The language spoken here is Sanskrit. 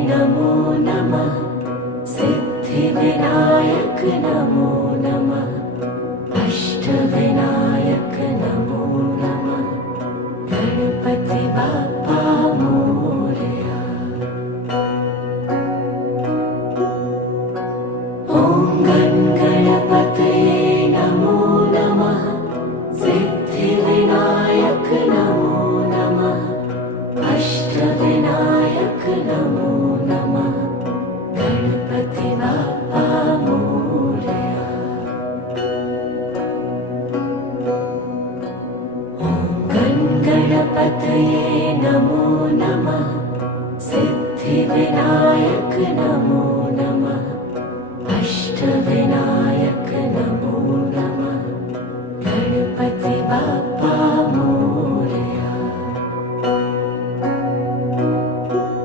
नमो नमः। सिद्धिविनायक नमो नमः। अष्टविनायक नमो नमः। गणपति बाप्पा गणपतये नमो नमः। सिद्धिविनायक नमः